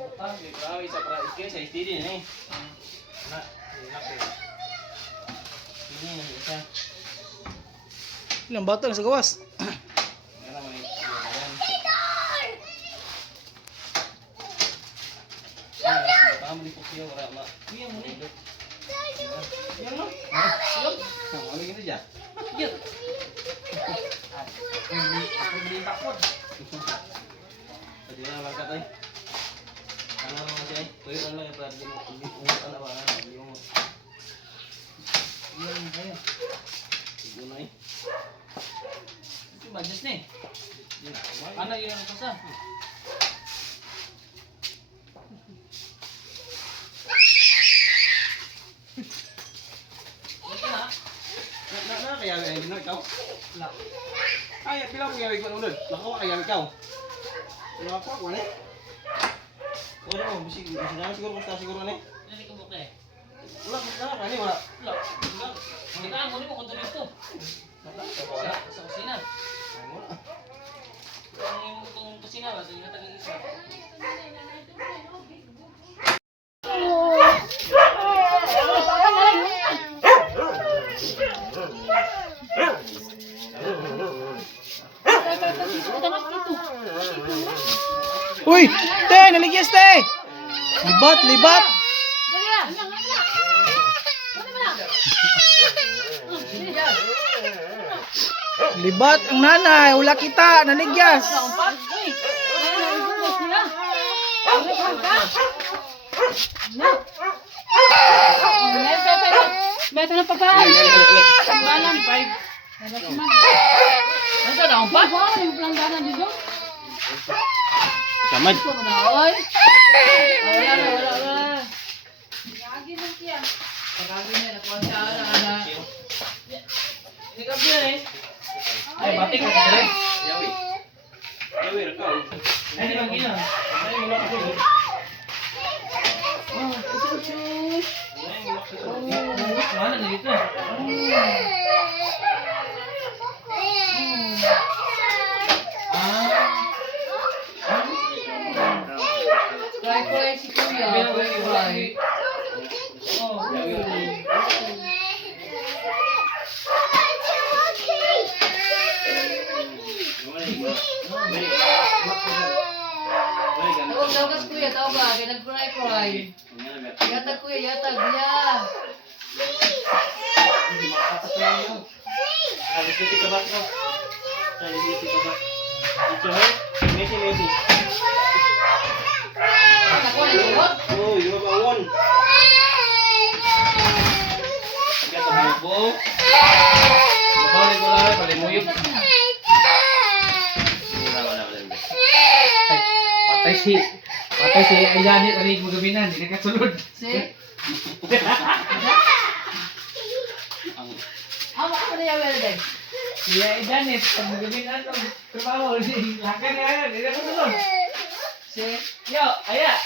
Ah, di ba? Isa para iskay sa STD na eh. Na, laki. Ini na isa. Ilang bata na sa gawas? Yan naman eh. Kamu di pukul orang mak. Iya mau ni. Yang lo? Belum. Kamu lagi ni aja. Iya. Aku beli pakpot. Tadi lah langkat ay. Ano masih ay? Tuyo lang yung para di mo umut ana ba? Di mo. Yan kaya. Siguro na eh. Ito budget ni. Ano yun ang kasa? Kaya ay gina ikaw. La. Ay pila mo gawin ko nung. Lako kaya ikaw. Wala pa ko ni. Ano mo bisig siguro basta siguro ni. Dali ko bukle. Wala pa ni wala. Wala. Kita ang muli mo kontrol ito. Wala. Sa kusina. Ano? Itong kusina ba? Sa ingat ang isa. Uy! Te! Naligyas te! Libat! Libat! Libat ang nanay! Wala kita! Naligyas! Beto na pagkain. Malam 5. Ano na ang pa? Yung pelanggaran dito. Samad. Oy. Wala. Lagi na siya. Pagkagin niya, nakuha siya na. Hindi ka biyan eh. Ay, batik ka dire. Yawi. Yawi rakaw. Ay, di bang ina. Ay wala ko. Oh, sus. Mana na dito? Cry si Kuya. Cry. Tawag Kuya, tawag ka. Kaya nag-cry. Yatag Kuya, yatag. Yeah. Dito ka ba? Dito ka ba? Dito ha? Messi. Ako na yun. Oh, yung bawon. Kita tahu. Balik ko lang, balik mo yun. Patay si Ayanit ari mo gaminan, di na kasulod. Si. Ako na yung welden. Si Ayanit pag mo gaminan to, trabaho di lakan na, di na kasulod. Si. Yo, aya.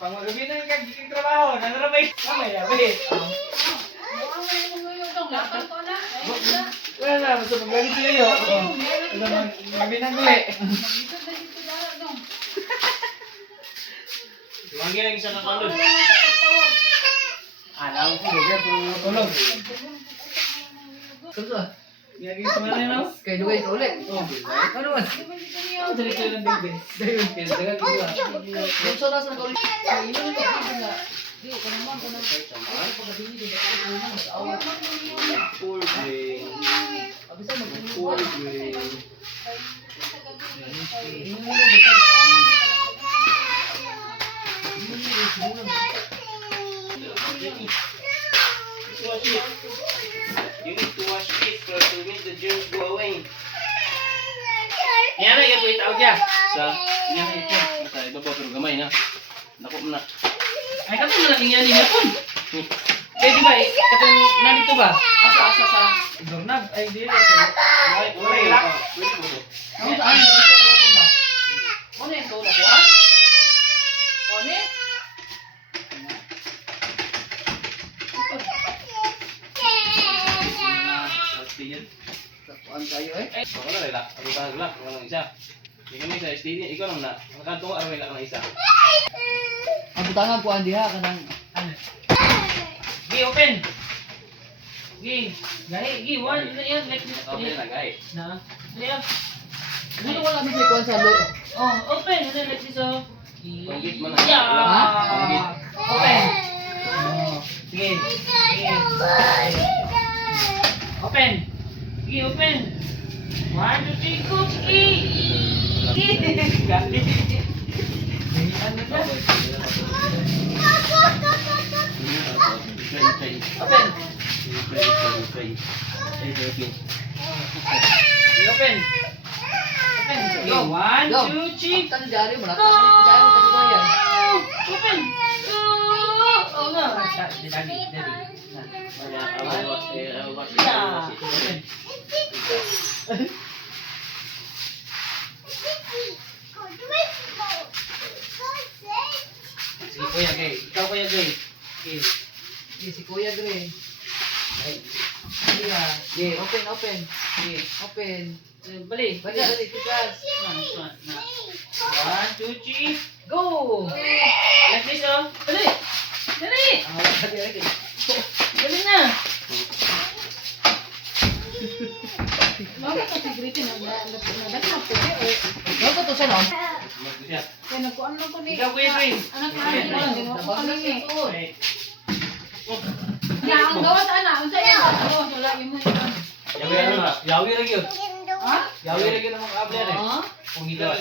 Pag mo gaminan ka giking trabaho, nanarabay. Mamaya, balik. Wala, basta magaling sila yo. Gaminan uli. Wangi lagi sana kalun. Alam ko, lugar tulog. Terus lagi kemana no? Kayak dugay ka ulit. Ano man? Ang dali ko lang din. Dali ko dagat ko. Yung soras na kaulit. Ino na ka. Di ko naman ko nang pagdili din ako ko nang awat. Cool drink. Abisa mag-uwi. Cool drink. Ino na dekat. You need to wash it first to make the germs go away. Yan na, yung itaw dyan. Sa, yan na ito. Sa iba pa, pero gamay na. Naku mo na. Ay kato na lang yan niya pun. Eh di ba kato nandito ba? Asa sa. Dornab ay di na sa. Wala yun pa. Pwede mo to. Ano saan dito ka ba? Ano yung tola ko? Ano? Yan. Tapuan tayo eh. Wala na, ila. Ang isa. Hindi kami sa STD. Ikaw naman na. Nakantong araw nila ka na isa. Ang butangan po ang diha kanang Ano? Gi, open. Gi. Gahi, gi, one. Ano yan? Like, Okay na, guys. na. Ano yan? Ano wala mi may kuan sa lo. Oh, open. Ano yan? Like this, oh. Panggit mo na. Yeah. Panggit. Open. Oh. Sige. Sige. Open. Sige, open. 1, 2, 3, go. Sige. Sige. Gali. Ano ba? Open. Open. Open. Go. 1, 2, 3. Kan jari mo na Go. jari mo kasi kaya. Open. Go. Oh no. Daddy. Daddy. Yeah. Open. Sige, kuya, gay. Ikaw, kuya, gay. Okay. Si Kuya Gre. Yeah. Yeah, open. Okay. Open. Balik. Balik, balik, tikas. Na. 1, 2, 3. Go! Like this, oh. Dali. Dali. Dali na. Bakit ka tigriti na nagkakap ko eh? Bakit to siya no? Kaya nagkuhan lang ko ni... Ikaw, kuya, kuya. Anak ka rin ko lang, ginawa ko kami eh. Okay. Ya, ang gawa sa anak, ang sa'yo ba? Oo, wala yung mo yun. Yawi ano na? Yawi lagi yun. Ha? Yawi lagi ng mga abler eh. Ha? Kung ikaw.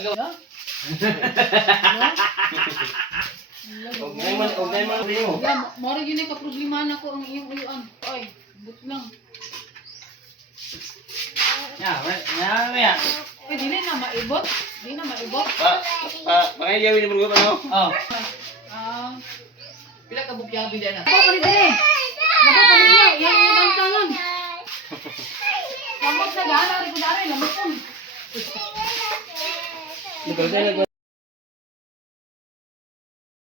Huwag na yung mga rin mo. Ya, moro yun eh, kaproblemahan ako ang iyong uyuan. Ay, but lang. Maya. Eh, dili na maibot. Di na maibot. Pakayawin yung mga ano? Oh. Ah, pila ka bukyabi din na. Ako pa rin din. Ako pa rin din. Yan yung ibang tangan. Lamot na gana. Lamot po. Ito,